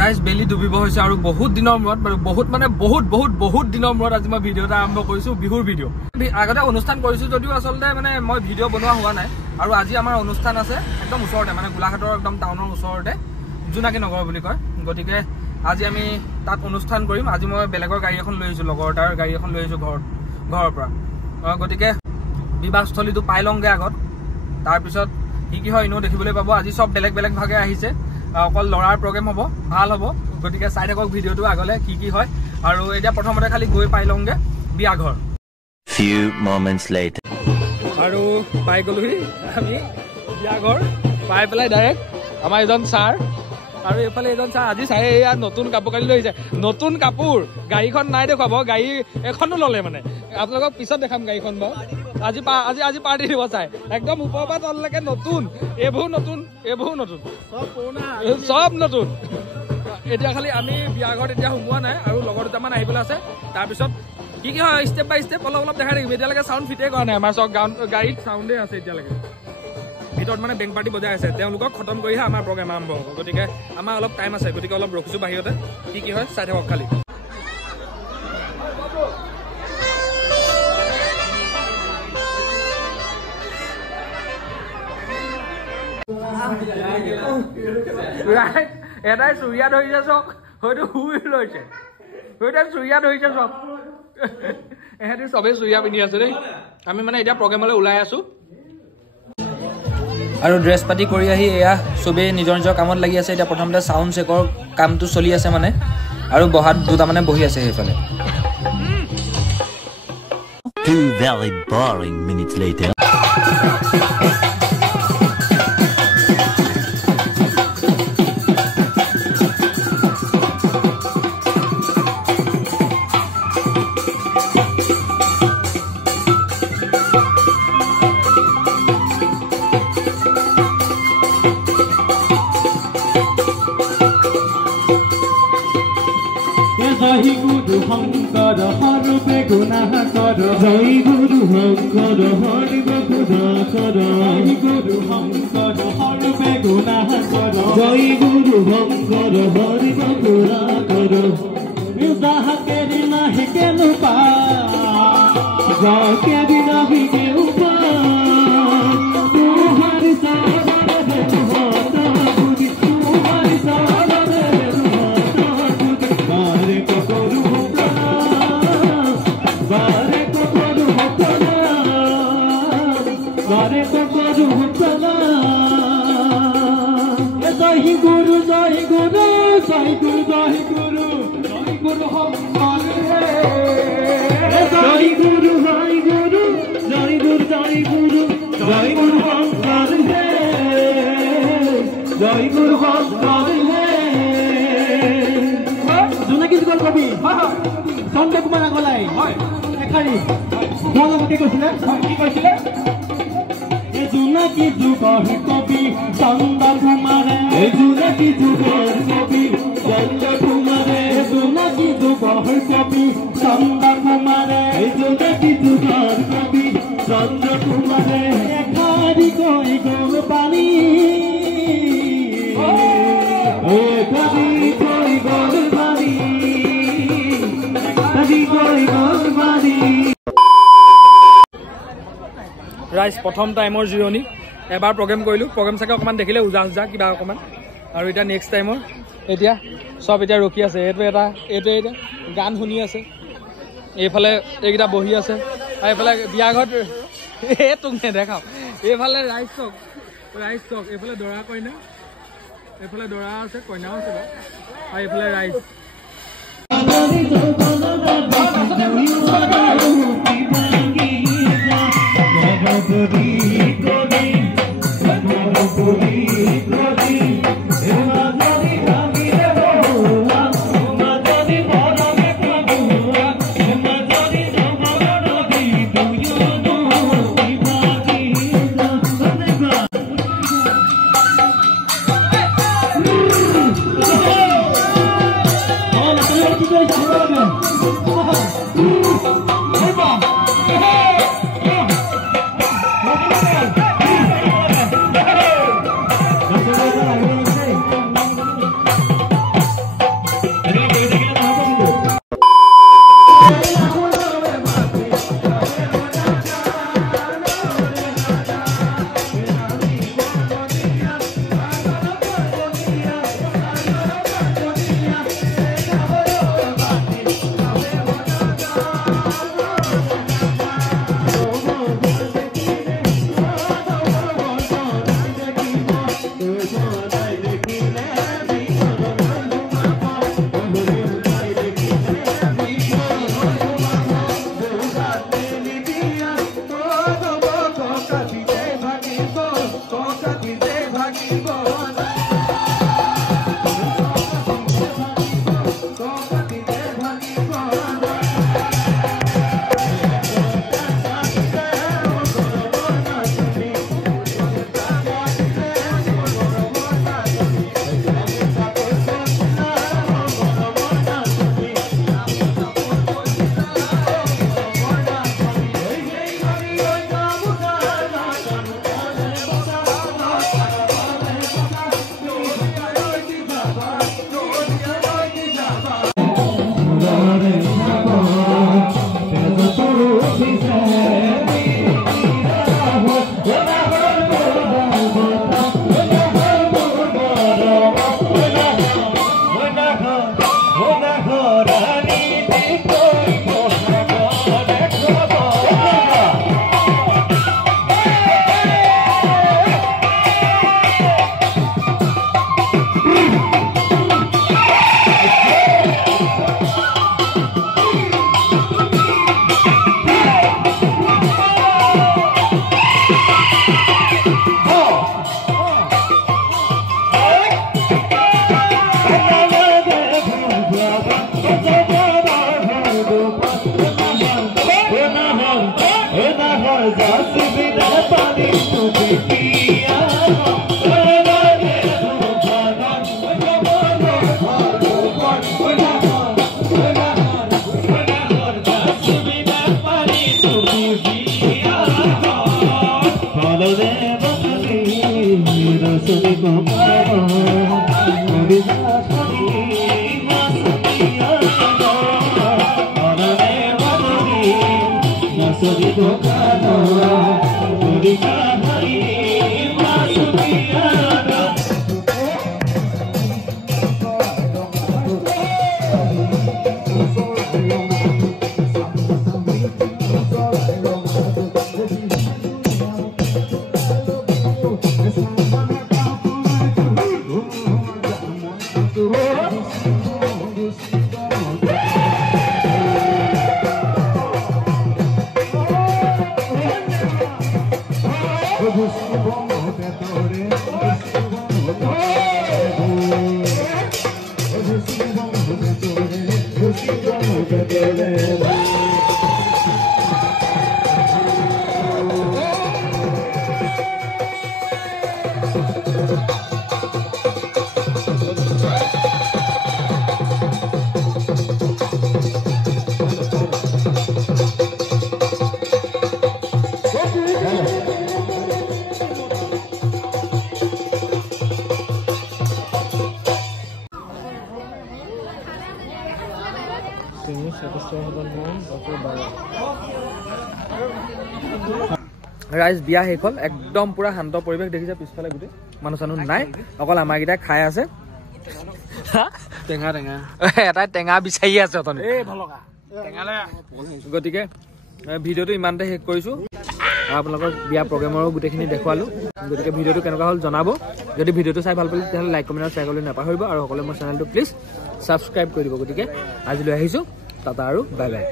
ৰাইজ বেলি ডুবিব হৈছে আৰু বহুত দিনৰ মূৰত বহুত মানে বহুত দিনৰ মূৰত আজি মই ভিডিঅ' এটা আৰম্ভ কৰিছোঁ বিহুৰ ভিডিঅ' আগতে অনুষ্ঠান কৰিছোঁ যদিও আচলতে মানে মই ভিডিঅ' বনোৱা হোৱা নাই আৰু আজি আমাৰ অনুষ্ঠান আছে একদম ওচৰতে মানে গোলাঘাটৰ একদম টাউনৰ ওচৰতে জোনাকী নগৰ বুলি কয় গতিকে আজি আমি তাত অনুষ্ঠান কৰিম আজি মই বেলেগৰ গাড়ী এখন লৈ আহিছোঁ লগৰ তাৰ গাড়ী এখন লৈ আহিছোঁ ঘৰৰ পৰা গতিকে বিবাহস্থলীটো পাই লওঁগৈ আগত তাৰপিছত কি হয় এনেও দেখিবলৈ পাব আজি চব বেলেগ ভাগে আহিছে অকল লৰাৰ প্ৰগ্ৰেম হ'ব ভাল হ'ব গতিকে চাই থাকক ভিডিঅ'টো আগলে কি হয় আৰু এতিয়া প্ৰথমতে খালি গৈ পাই লওঁগে বিয়া ঘৰ few moments later আৰু পাই গ'লোহি আমি বিয়া ঘৰ পাই পেলাই ডাইৰেক্ট আমাৰ এজন ছাৰ আৰু এইফালে এজন ছাৰ আজি চাই এয়া নতুন কাপোৰ কানি লৈ আহিছে নতুন কাপোৰ গাড়ীখন নাই দেখুৱাব গাড়ী এখনো ল'লে মানে আপোনালোকক পিছত দেখাম গাড়ীখন বাৰু আজি পাৰ্টি দিব চাই একদম ওপৰৰ পৰা তললৈকে নতুন এইবোৰ নতুন চব নতুন এতিয়া খালি আমি বিয়া ঘৰত এতিয়া সোমোৱা নাই আৰু লগৰ দুটামান আহিবলৈ আছে তাৰপিছত কি হয় ষ্টেপ বাই ষ্টেপ অলপ দেখাই থাকিম এতিয়ালৈকে চাউণ্ড ফিটেই কৰা নাই আমাৰ চব গাড়ীত চাউণ্ডে আছে এতিয়ালৈকে ভিতৰত মানে বেংক পাৰ্টি বজাই আছে তেওঁলোকক খতম কৰিহে আমাৰ প্ৰগ্ৰেম আৰম্ভ হ'ব গতিকে আমাৰ অলপ টাইম আছে গতিকে অলপ ৰখিছোঁ বাহিৰতে কি হয় চাই থাকক খালি এটাই চুৰিয়া ধৰিছে চক হয়তো শুই লৈছে চুৰিয়া ধৰিছে চক এহেঁতি চবেই চুৰিয়া পিন্ধি আছে দেই আমি মানে এতিয়া প্ৰগ্ৰেমলৈ ওলাই আছো আৰু ড্ৰেছ পাতি কৰি আহি এয়া চবেই নিজৰ কামত লাগি আছে এতিয়া প্ৰথমতে চাউণ্ড চেকৰ কামটো চলি আছে মানে আৰু বহাত দুটা মানে বহি আছে সেইফালে 2 very boring minutes later জয় গুরু শঙ্কর হরূপে গুণাকর জয় গুরু শঙ্কর হরিব গুণাকর জয় গুরু শঙ্কর হরূপে গুণাকর জয় গুরু শঙ্কর হরিব গুণাকর যাহাকে নাহে কেন পা যাকে বিনা কেউ পা তুহারি সাগরে হতা বুঝি তুহারি সাগরে বারে কো করু জয় গুরু জয় গুরু জয় গুরু জয় গুরু জয় গুরু হংকার জয় গুরু জয় গুরু জয় গুরু জয় গুরু জয় গুরু হংকার জয় গুরু হংকার জোনাকী যুগৰ কবি চন্দ্ৰ কুমাৰ আগলাই এখাৰি কি কৈছিলে জোনাকী যুগৰ কবি চন্দ্ৰ কুমাৰে জোনাকী যুগৰ কবি চন্দ্ৰ কুমাৰে জোনাকী যুগৰ কবি চন্দ্ৰ কুমাৰে জোনাকী যুগৰ কবি চন্দ্ৰ কুমাৰে এখাৰি কৈ গ'ল পানী কবি কৈ গ'ল পানী কবি কৈ গ'ল পানী ৰাইজ প্ৰথম টাইমৰ জিৰণি এবাৰ প্ৰগ্ৰেম কৰিলোঁ প্ৰগ্ৰেম চাগে অকণমান দেখিলে উজা কিবা অকণমান আৰু এতিয়া নেক্সট টাইমৰ এতিয়া চব এতিয়া ৰখি আছে এইটো এতিয়া গান শুনি আছে এইফালে এইকেইটা বহি আছে আৰু এইফালে বিয়া ঘৰত তোক নেদেখাওঁ এইফালে ৰাইজ চক এইফালে দৰা কইনা এইফালে দৰা আছে কইনাও আছে বাৰু আৰু এইফালে ৰাইজ ৰাইজ বিয়া শেষ হ'ল একদম পুৰা শান্ত পৰিৱেশ দেখিছে পিছফালে গোটেই মানুহ চানুহ নাই অকল আমাৰ কেইটা খাই আছে টেঙা টেঙা এটাই টেঙা বিচাৰি আছে অতনি গতিকে ভিডিঅ'টো ইমানতে শেষ কৰিছোঁ আপোনালোকক বিয়া প্ৰগ্ৰেমৰো গোটেইখিনি দেখুৱালোঁ গতিকে ভিডিঅ'টো কেনেকুৱা হ'ল জনাব যদি ভিডিঅ'টো চাই ভাল পালে তেতিয়াহ'লে লাইক কমেণ্ট আৰু শ্বেয়াৰ কৰিবলৈ নাপাহৰিব আৰু সকলোৱে মোৰ চেনেলটো প্লিজ ছাবস্ক্ৰাইব কৰি দিব গতিকে আজিলৈ আহিছোঁ টাটা আৰু বাই বাই